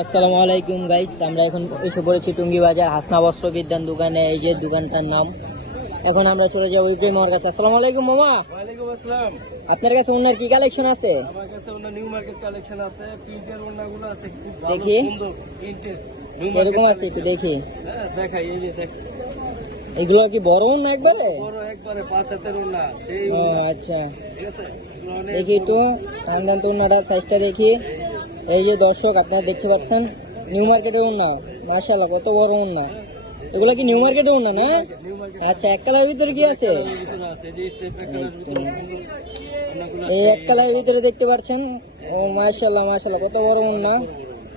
আসসালামু আলাইকুম গাইস, আমরা এখন এসে পড়েছি টুঙ্গি বাজার হাসনা বস্ত্র বিদ্যান দোকানে। এই যে দোকানটার নাম। এখন আমরা চলে যাবো ইব্রাহিম আমার কাছে। আসসালামু আলাইকুম মামা। ওয়ালাইকুম আসসালাম। আপনার কাছে ওনার কি কালেকশন আছে? আমার কাছে ওনার নিউ মার্কেট কালেকশন আছে, প্রিন্টের ওনাগুলো আছে, খুব ভালো দেখি। সুন্দর প্রিন্টের নিউ এরকম মার্কেট আছে, একটু দেখি। হ্যাঁ দেখাই, এই যে দেখ, এগুলো কি বড় ওনা একবারে? বড় একবারে 5 হাতের ওনা, সেই ও ওনা, আচ্ছা, ঠিক আছে। এগুলো অনেক দেখি একটু টান তো ওনাটা সাইজটা দেখি। এই যে দর্শক আপনারা দেখতে পাচ্ছেন নিউ মার্কেটের ওনা, মাশাআল্লাহ কত বড় ওনা। এগুলো কি নিউ মার্কেটের ওনা না? নিউ মার্কেট আচ্ছা, এক কালার ভিতরে কি আছে? কিছু আছে, এই যে স্টেপ কালার ভিতরে ওনাগুলো এই এক কালারের ভিতরে দেখতে পাচ্ছেন। ও মাশাআল্লাহ মাশাআল্লাহ কত বড় ওনা,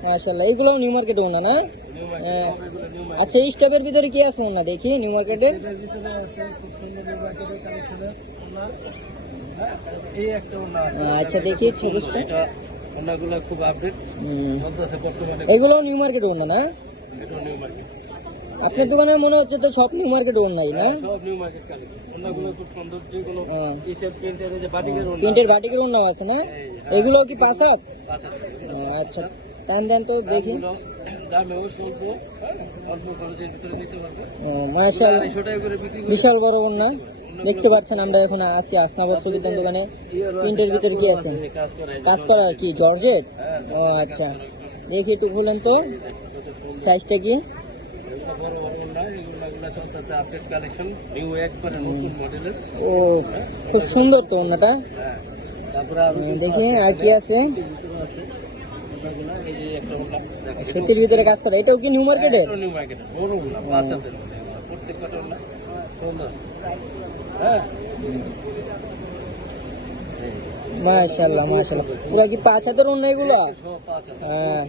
মাশাআল্লাহ। এগুলো নিউ মার্কেট ওনা না? নিউ মার্কেট, এগুলো নিউ মার্কেট। আচ্ছা, এই স্টেপের ভিতরে কি আছে ওনা দেখি নিউ মার্কেটে? এর ভিতরে আছে খুব সুন্দর নিউ মার্কেটের কালেকশনের ওনা। হ্যাঁ, এই একটা ওনা আছে। আচ্ছা, দেখি ছোটটা। এটা ওনাগুলো খুব আপডেট চলতেছে বর্তমানে। এগুলো নিউ মার্কেট ওনা না? এটা নিউ মার্কেট। আপনার দোকানে মনে হচ্ছে তো সব নিউ মার্কেট ওনাই না? সব নিউ মার্কেট কালেকশন। ওনাগুলো খুব সুন্দর, যে কোনো হ্যাঁ। ইসের প্রিন্টের, এই যে বাটিকের ওনা, প্রিন্টের বাটিকের ওনাও আছে না? এগুলো কি পাঁচ হাত? 5 হাতের। আচ্ছা, টান দেন তো দেখি। এগুলো দামেও স্বল্প, অল্প খরচের ভিতরে নিতে পারবে। মাশাআল্লাহ 250 টাকা করে বিক্রি করে। বিশাল বড় ওনা দেখতে পাচ্ছেন। আমরা এখন আছি হাসনা বস্ত্র বিদ্যান দোকানে। প্রিন্টের ভিতরে কি আছে? কাজ করা, কাজ করা কি জর্জেট? ও আচ্ছা, দেখি একটু খুলেন তো সাইজটা কি। এগুলো বড় বড় ওনা, এগুলো চলতেছে আপডেট কালেকশন, নিউ একবারে নতুন মডেলের। ও খুব সুন্দর তো ওনাটা। হ্যাঁ, তারপরে আরো দেখি আর কি আছে। ভিতরে আছে ওনাগুলো, এই যে একটা ওনা দেখেন, সেটির ভিতরে কাজ করা, এটাও কি নিউ মার্কেটে? নিউ মার্কেট বড় ওনা, 5 হাতের ওনা, প্রত্যেকটা ওনা সুন্দর। হ্যাঁ, মাশাআল্লাহ মাশাআল্লাহ, পুরা কি 5 হাতের ওনা এগুলো? সব 5 হাতের। হ্যাঁ।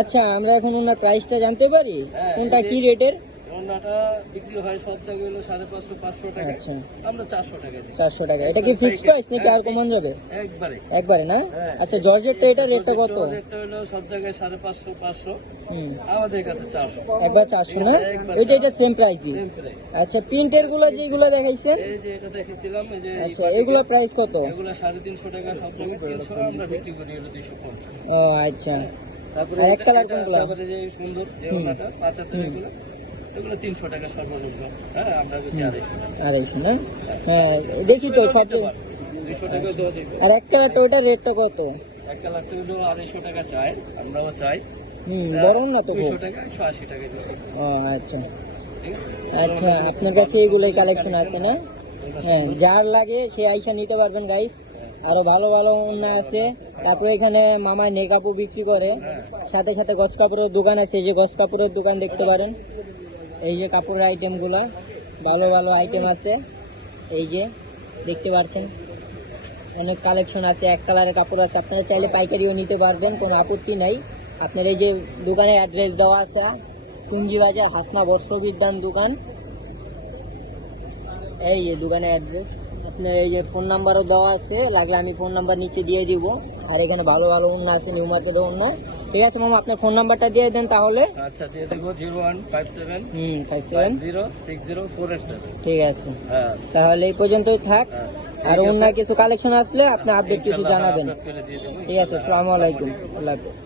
আচ্ছা, আমরা এখন ওনার প্রাইসটা জানতে পারি? হ্যাঁ, কোনটা কি রেটের? ওনাটা বিক্রি হয় সব জায়গায় হলো 550 500 টাকা। আচ্ছা, আমরা 400 টাকা দিই 400 টাকা। এটা কি ফিক্সড প্রাইস নাকি আর কমান যাবে? একবারে। একবারে না? হ্যাঁ। আচ্ছা, জর্জেটটা এটা রেটটা কত? রেটটা হলো সব জায়গায় 550 500, হুম, আমাদের কাছে 400। একবার 400 না? এটা সেম প্রাইসই। Same price. আচ্ছা, প্রিন্টের গুলো যেগুলো দেখাইছেন, এই যে এটা দেখেছিলাম, এই যে আচ্ছা এগুলো প্রাইস কত? এগুলো 350 টাকা, সব জায়গায় 300, আমরা বিক্রি করি হলো 250। ও আচ্ছা, তারপরে আর এক কালার এটা কোনগুলো? আবার এই যে সুন্দর যে ওনাটা 5 হাতের, এগুলো 300 টাকা সর্বনিম্ন। হ্যাঁ, আমরা দিচ্ছি 250 টাকা। 250 না? হ্যাঁ, দেখি তো সব। 200 টাকা দেওয়া যাবে। আর এক কালারটা ওটার রেটটা কত? একটা লাগতে হলো 250 টাকা চাই, আমরাও চাই। বরং না তো খুব। 200 টাকা 180 টাকা দিতে হবে। ও আচ্ছা ঠিক আছে। আচ্ছা, আপনার কাছে এগুলোই কালেকশন আছে না? হ্যাঁ, যার লাগে সে আইসা নিতে পারবেন গাইস। আরো ভালো ভালো ওড়না আছে। তারপরে এখানে মামা নেকাপও বিক্রি করে, সাথে সাথে গছ কাপড়ের দোকান আছে। এই যে গছ কাপড়ের দোকান দেখতে পারেন। এই যে কাপড়ের আইটেমগুলা, ভালো ভালো আইটেম আছে। এই যে দেখতে পাচ্ছেন অনেক কালেকশন আছে, এক কালারের কাপড় আছে। আপনারা চাইলে পাইকারিও নিতে পারবেন, কোনো আপত্তি নাই। আপনার এই যে দোকানের অ্যাড্রেস দেওয়া আছে, টুঙ্গি বাজার হাসনা বস্ত্র বিদ্যান দোকান। এই যে দোকানের অ্যাড্রেস, আপনার এই যে ফোন নাম্বারও দেওয়া আছে, লাগলে আমি ফোন নাম্বার নিচে দিয়ে দিব। আর এখানে ভালো ভালো ওড়না আছে, নিউ মার্কেটের ওড়না। ঠিক আছে মামা, আপনার ফোন নাম্বারটা দিয়ে দেন তাহলে। আচ্ছা, দিয়ে দেবো 0157 57 506047। ঠিক আছে, হ্যাঁ, তাহলে এই পর্যন্তই থাক। হ্যাঁ, আর অন্য কিছু কালেকশন আসলে আপনি আপডেট কিছু ইনশাআল্লাহ জানাবেন। আপলোড করে দিয়ে দেবো। ঠিক আছে, আসসালামু আলাইকুম, আল্লাহ হাফেজ।